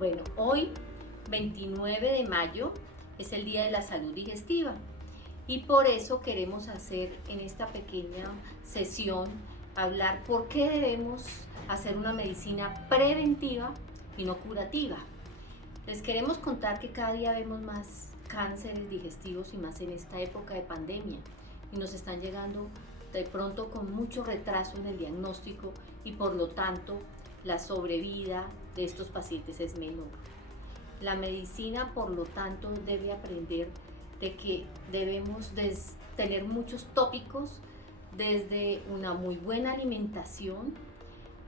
Bueno, hoy, 29 de mayo, es el Día de la Salud Digestiva y por eso queremos hacer en esta pequeña sesión hablar por qué debemos hacer una medicina preventiva y no curativa. Les queremos contar que cada día vemos más cánceres digestivos y más en esta época de pandemia y nos están llegando de pronto con mucho retraso en el diagnóstico y por lo tanto la sobrevida de estos pacientes es menor. La medicina, por lo tanto, debe aprender de que debemos tener muchos tópicos, desde una muy buena alimentación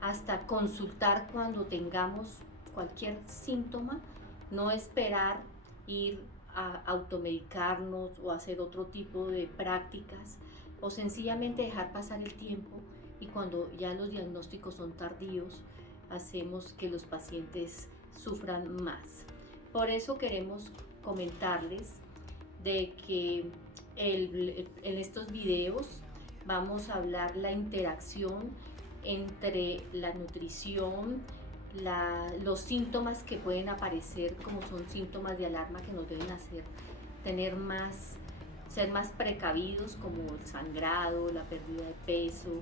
hasta consultar cuando tengamos cualquier síntoma, no esperar ir a automedicarnos o hacer otro tipo de prácticas o sencillamente dejar pasar el tiempo y cuando ya los diagnósticos son tardíos, hacemos que los pacientes sufran más. Por eso queremos comentarles de que en estos videos vamos a hablar la interacción entre la nutrición, los síntomas que pueden aparecer como son síntomas de alarma que nos deben hacer ser más precavidos, como el sangrado, la pérdida de peso,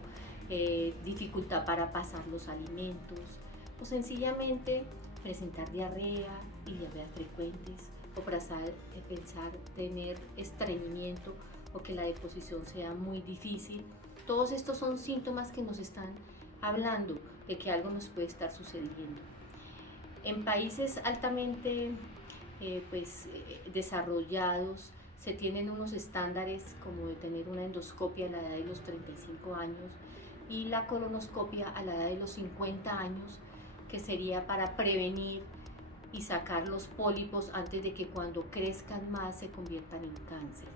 dificultad para pasar los alimentos o sencillamente presentar diarrea y diarreas frecuentes o pensar tener estreñimiento o que la deposición sea muy difícil. Todos estos son síntomas que nos están hablando de que algo nos puede estar sucediendo. En países altamente desarrollados se tienen unos estándares como de tener una endoscopia a la edad de los 35 años y la colonoscopia a la edad de los 50 años, que sería para prevenir y sacar los pólipos antes de que cuando crezcan más se conviertan en cáncer.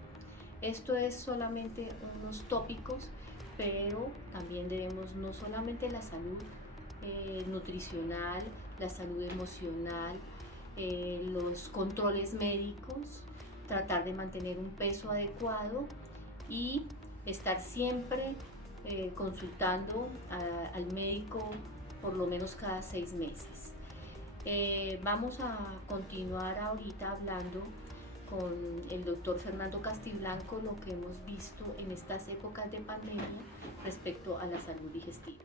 Esto es solamente unos tópicos, pero también debemos no solamente la salud nutricional, la salud emocional, los controles médicos, tratar de mantener un peso adecuado y estar siempre consultando al médico por lo menos cada 6 meses. Vamos a continuar ahorita hablando con el doctor Fernando Castiblanco lo que hemos visto en estas épocas de pandemia respecto a la salud digestiva.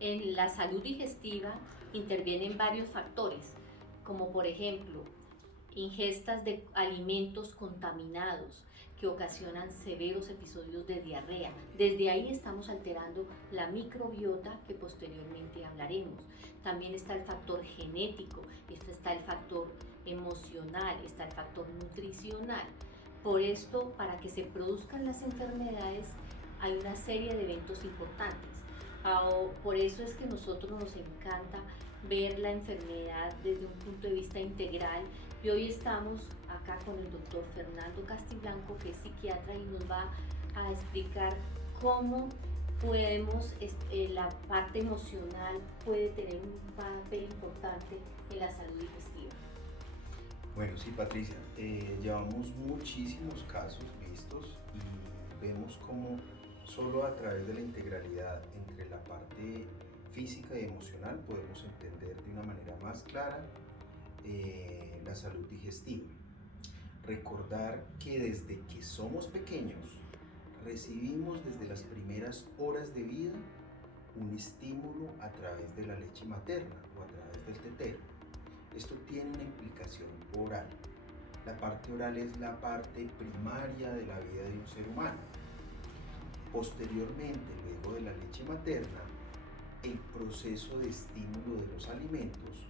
En la salud digestiva intervienen varios factores, como por ejemplo ingestas de alimentos contaminados que ocasionan severos episodios de diarrea. Desde ahí estamos alterando la microbiota, que posteriormente hablaremos. También está el factor genético, está el factor emocional, está el factor nutricional. Por esto, para que se produzcan las enfermedades, hay una serie de eventos importantes. Por eso es que a nosotros nos encanta ver la enfermedad desde un punto de vista integral y hoy estamos acá con el doctor Fernando Castiblanco, que es psiquiatra y nos va a explicar cómo la parte emocional puede tener un papel importante en la salud digestiva. Bueno, sí, Patricia, llevamos muchísimos casos vistos y vemos cómo solo a través de la integralidad entre la parte física y emocional podemos entender de una manera más clara la salud digestiva. Recordar que desde que somos pequeños recibimos desde las primeras horas de vida un estímulo a través de la leche materna o a través del tetero. Esto tiene una implicación oral. La parte oral es la parte primaria de la vida de un ser humano. Posteriormente, luego de la leche materna, el proceso de estímulo de los alimentos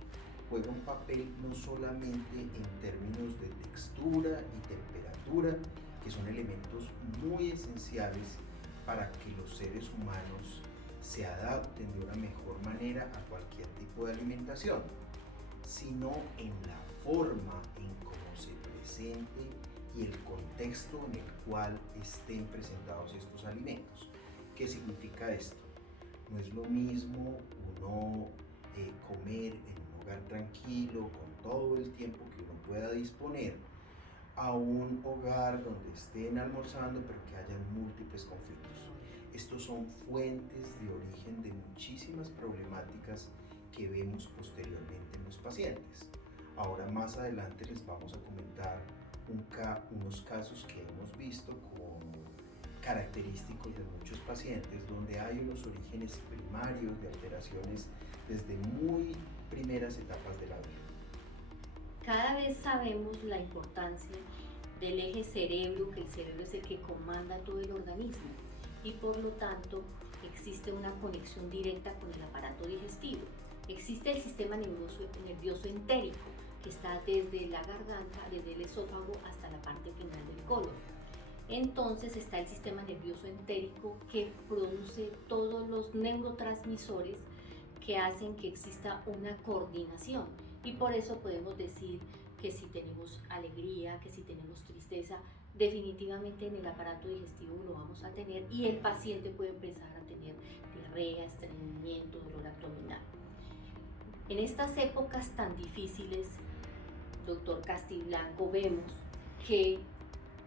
juega un papel no solamente en términos de textura y temperatura, que son elementos muy esenciales para que los seres humanos se adapten de una mejor manera a cualquier tipo de alimentación, sino en la forma en cómo se presente y el contexto en el cual estén presentados estos alimentos. ¿Qué significa esto? No es lo mismo uno comer en un hogar tranquilo, con todo el tiempo que uno pueda disponer, a un hogar donde estén almorzando pero que hayan múltiples conflictos. Estos son fuentes de origen de muchísimas problemáticas que vemos posteriormente en los pacientes. Ahora más adelante les vamos a comentar unos casos que hemos visto como característicos de muchos pacientes donde hay unos orígenes primarios de alteraciones desde muy primeras etapas de la vida. Cada vez sabemos la importancia del eje cerebro, que el cerebro es el que comanda todo el organismo y por lo tanto existe una conexión directa con el aparato digestivo. Existe el sistema nervioso entérico, que está desde la garganta, desde el esófago hasta la parte final del colon. Entonces está el sistema nervioso entérico que produce todos los neurotransmisores que hacen que exista una coordinación y por eso podemos decir que si tenemos alegría, que si tenemos tristeza, definitivamente en el aparato digestivo lo vamos a tener y el paciente puede empezar a tener diarrea, estreñimiento, dolor abdominal. En estas épocas tan difíciles, doctor Castiblanco, vemos que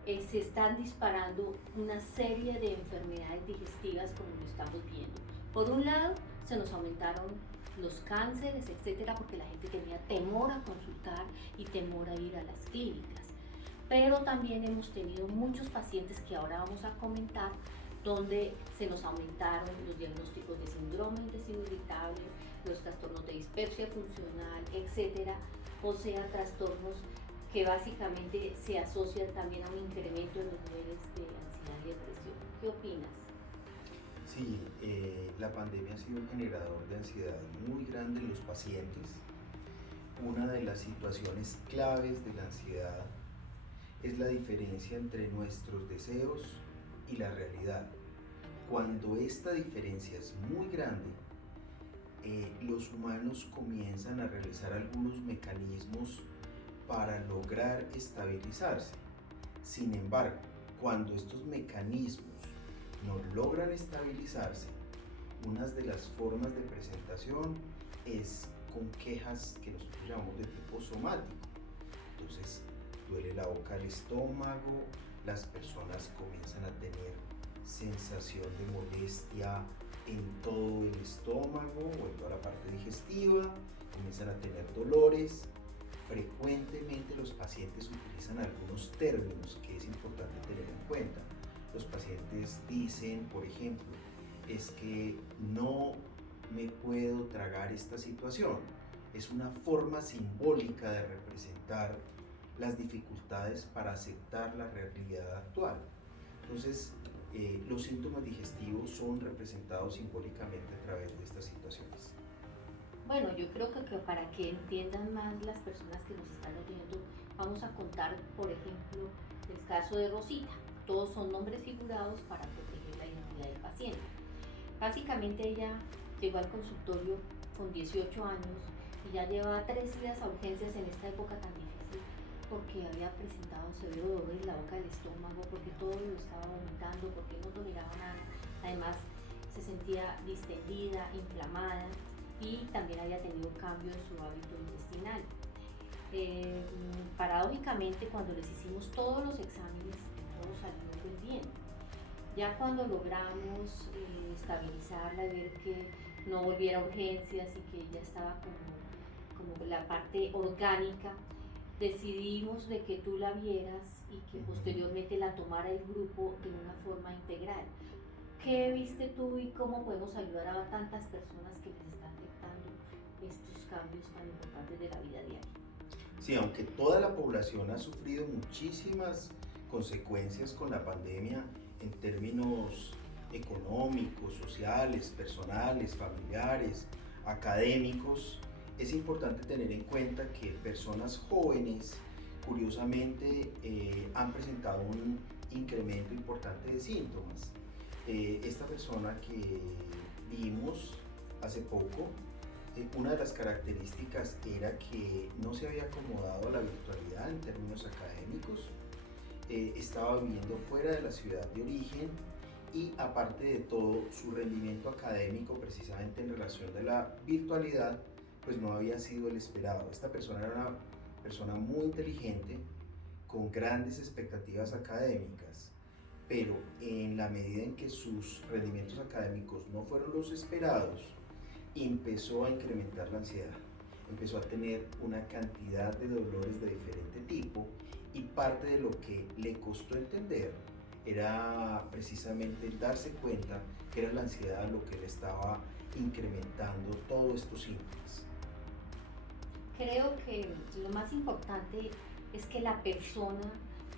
se están disparando una serie de enfermedades digestivas como lo estamos viendo. Por un lado, se nos aumentaron los cánceres, etcétera, porque la gente tenía temor a consultar y temor a ir a las clínicas. Pero también hemos tenido muchos pacientes que ahora vamos a comentar donde se nos aumentaron los diagnósticos de síndrome de intestino irritable, los trastornos de dispersia funcional, etcétera, o sea, trastornos que básicamente se asocian también a un incremento en los niveles de ansiedad y depresión. ¿Qué opinas? Sí, la pandemia ha sido un generador de ansiedad muy grande en los pacientes. Una de las situaciones claves de la ansiedad es la diferencia entre nuestros deseos y la realidad. Cuando esta diferencia es muy grande, los humanos comienzan a realizar algunos mecanismos para lograr estabilizarse. Sin embargo, cuando estos mecanismos no logran estabilizarse, una de las formas de presentación es con quejas que nosotros llamamos de tipo somático. Entonces, duele la boca del estómago, las personas comienzan a tener sensación de molestia en todo el estómago o en toda la parte digestiva, comienzan a tener dolores. Frecuentemente los pacientes utilizan algunos términos que es importante tener en cuenta. Los pacientes dicen, por ejemplo, es que no me puedo tragar esta situación. Es una forma simbólica de representar las dificultades para aceptar la realidad actual. Entonces, los síntomas digestivos son representados simbólicamente a través de estas situaciones. Bueno, yo creo que para que entiendan más las personas que nos están oyendo, vamos a contar, por ejemplo, el caso de Rosita. Todos son nombres figurados para proteger la identidad del paciente. Básicamente ella llegó al consultorio con 18 años y ya llevaba 3 días a urgencias en esta época tan difícil porque había presentado severo dolor en la boca del estómago, porque todo lo estaba vomitando, porque no toleraba nada. Además, se sentía distendida, inflamada y también había tenido cambio en su hábito intestinal. Paradójicamente, cuando les hicimos todos los exámenes, todo salió muy bien. Ya cuando logramos estabilizarla y ver que no volviera a urgencias y que ya estaba como la parte orgánica, decidimos de que tú la vieras y que posteriormente la tomara el grupo de una forma integral. ¿Qué viste tú y cómo podemos ayudar a tantas personas que les está afectando estos cambios tan importantes de la vida diaria? Sí, aunque toda la población ha sufrido muchísimas consecuencias con la pandemia en términos económicos, sociales, personales, familiares, académicos, es importante tener en cuenta que personas jóvenes, curiosamente, han presentado un incremento importante de síntomas. Esta persona que vimos hace poco, una de las características era que no se había acomodado a la virtualidad en términos académicos, estaba viviendo fuera de la ciudad de origen y aparte de todo su rendimiento académico precisamente en relación de la virtualidad pues no había sido el esperado. Esta persona era una persona muy inteligente con grandes expectativas académicas, pero en la medida en que sus rendimientos académicos no fueron los esperados empezó a incrementar la ansiedad, empezó a tener una cantidad de dolores de diferente tipo y parte de lo que le costó entender era precisamente el darse cuenta que era la ansiedad lo que le estaba incrementando todos estos síntomas. Creo que lo más importante es que la persona,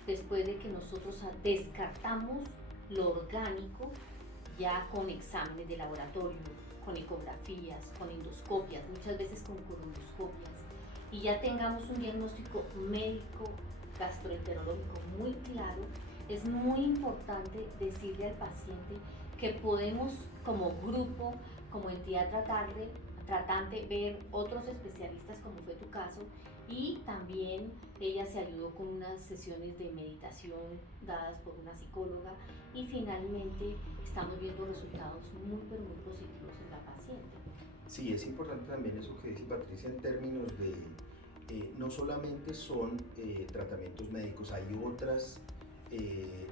después de que nosotros descartamos lo orgánico, ya con exámenes de laboratorio, con ecografías, con endoscopias, muchas veces con colonoscopias, y ya tengamos un diagnóstico médico gastroenterológico muy claro, es muy importante decirle al paciente que podemos como grupo, como entidad tratante, ver otros especialistas como fue tu caso, y también ella se ayudó con unas sesiones de meditación dadas por una psicóloga y finalmente estamos viendo resultados muy pero muy positivos en la paciente. Sí, es importante también eso que dice Patricia en términos de no solamente son tratamientos médicos, hay otros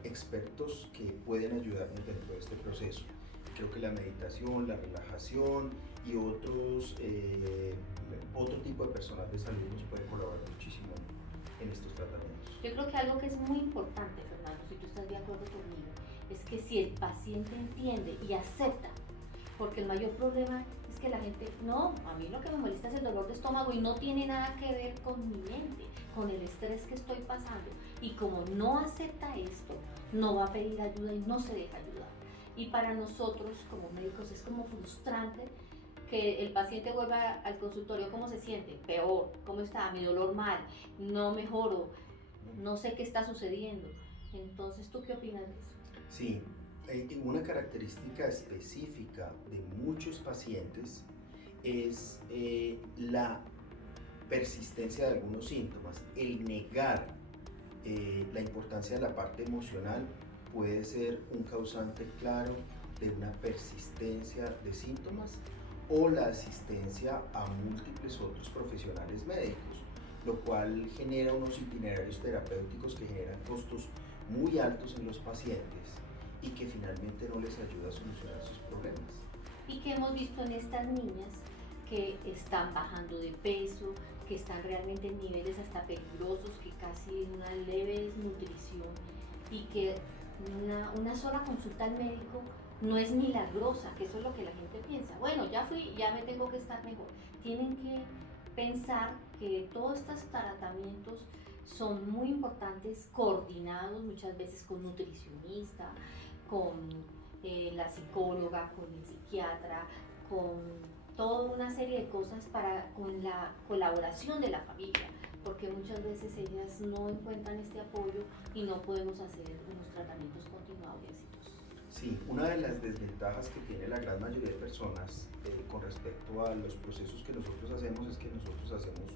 expertos que pueden ayudarnos dentro de este proceso. Creo que la meditación, la relajación y otro tipo de personal de salud nos puede colaborar muchísimo en estos tratamientos. Yo creo que algo que es muy importante, Fernando, si tú estás de acuerdo conmigo, es que si el paciente entiende y acepta, porque el mayor problema es que la gente, no, a mí lo que me molesta es el dolor de estómago y no tiene nada que ver con mi mente, con el estrés que estoy pasando, y como no acepta esto, no va a pedir ayuda y no se deja ayudar. Y para nosotros como médicos es como frustrante que el paciente vuelva al consultorio, ¿cómo se siente? Peor, ¿cómo está? Mi dolor mal, no mejoro, no sé qué está sucediendo. Entonces, ¿tú qué opinas de eso? Sí, una característica específica de muchos pacientes es la persistencia de algunos síntomas. El negar la importancia de la parte emocional puede ser un causante claro de una persistencia de síntomas o la asistencia a múltiples otros profesionales médicos, lo cual genera unos itinerarios terapéuticos que generan costos muy altos en los pacientes y que finalmente no les ayuda a solucionar sus problemas. Y que hemos visto en estas niñas que están bajando de peso, que están realmente en niveles hasta peligrosos, que casi una leve desnutrición, y que una sola consulta al médico no es milagrosa, que eso es lo que la gente piensa. Bueno, ya fui, ya me tengo que estar mejor. Tienen que pensar que todos estos tratamientos son muy importantes, coordinados muchas veces con nutricionista, con la psicóloga, con el psiquiatra, con toda una serie de cosas con la colaboración de la familia, porque muchas veces ellas no encuentran este apoyo y no podemos hacer unos tratamientos continuados y exitosos. Sí, una de las desventajas que tiene la gran mayoría de personas con respecto a los procesos que nosotros hacemos es que nosotros hacemos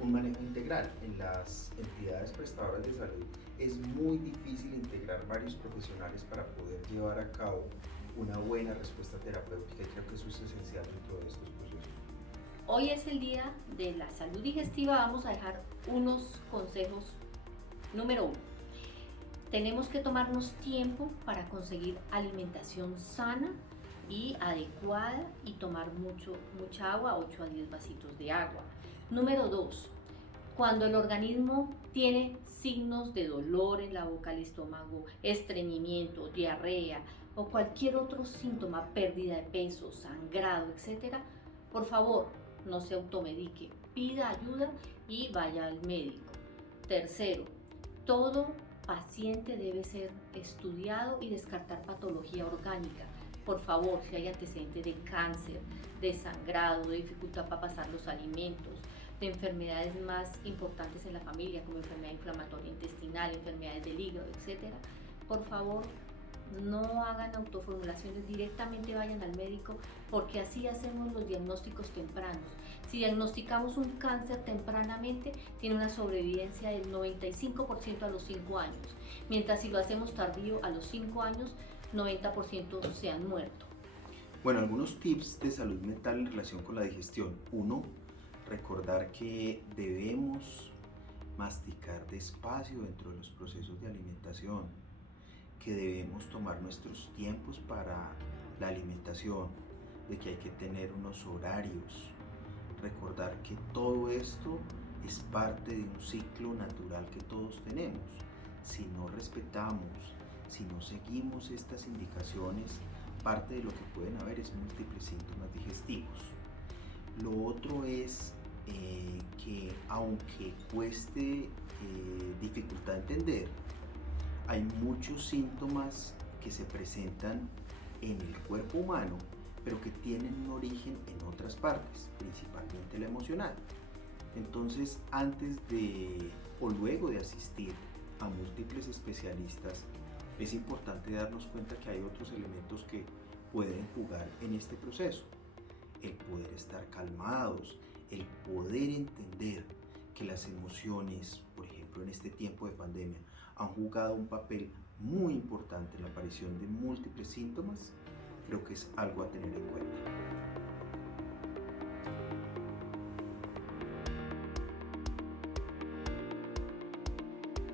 un manejo integral. En las entidades prestadoras de salud es muy difícil integrar varios profesionales para poder llevar a cabo una buena respuesta terapéutica, y creo que eso es esencial dentro de estos procesos. Hoy es el día de la salud digestiva. Vamos a dejar unos consejos. Número 1. Tenemos que tomarnos tiempo para conseguir alimentación sana y adecuada y tomar mucha agua, 8 a 10 vasitos de agua. Número 2. Cuando el organismo tiene signos de dolor en la boca, el estómago, estreñimiento, diarrea o cualquier otro síntoma, pérdida de peso, sangrado, etc., por favor, no se automedique, pida ayuda y vaya al médico. Tercero, todo paciente debe ser estudiado y descartar patología orgánica. Por favor, si hay antecedentes de cáncer, de sangrado, de dificultad para pasar los alimentos, de enfermedades más importantes en la familia como enfermedad inflamatoria intestinal, enfermedades del hígado, etc., por favor, no hagan autoformulaciones, directamente vayan al médico, porque así hacemos los diagnósticos tempranos. Si diagnosticamos un cáncer tempranamente, tiene una sobrevivencia del 95% a los 5 años, mientras si lo hacemos tardío, a los 5 años, 90% se han muerto. Bueno, algunos tips de salud mental en relación con la digestión. 1. Recordar que debemos masticar despacio dentro de los procesos de alimentación, que debemos tomar nuestros tiempos para la alimentación, de que hay que tener unos horarios, recordar que todo esto es parte de un ciclo natural que todos tenemos. Si no respetamos, si no seguimos estas indicaciones, parte de lo que pueden haber es múltiples síntomas digestivos. Lo otro es que aunque cueste dificultad entender, hay muchos síntomas que se presentan en el cuerpo humano, pero que tienen un origen en otras partes, principalmente la emocional. Entonces, antes de o luego de asistir a múltiples especialistas, es importante darnos cuenta que hay otros elementos que pueden jugar en este proceso. El poder estar calmados, el poder entender que las emociones, por ejemplo en este tiempo de pandemia, han jugado un papel muy importante en la aparición de múltiples síntomas, creo que es algo a tener en cuenta.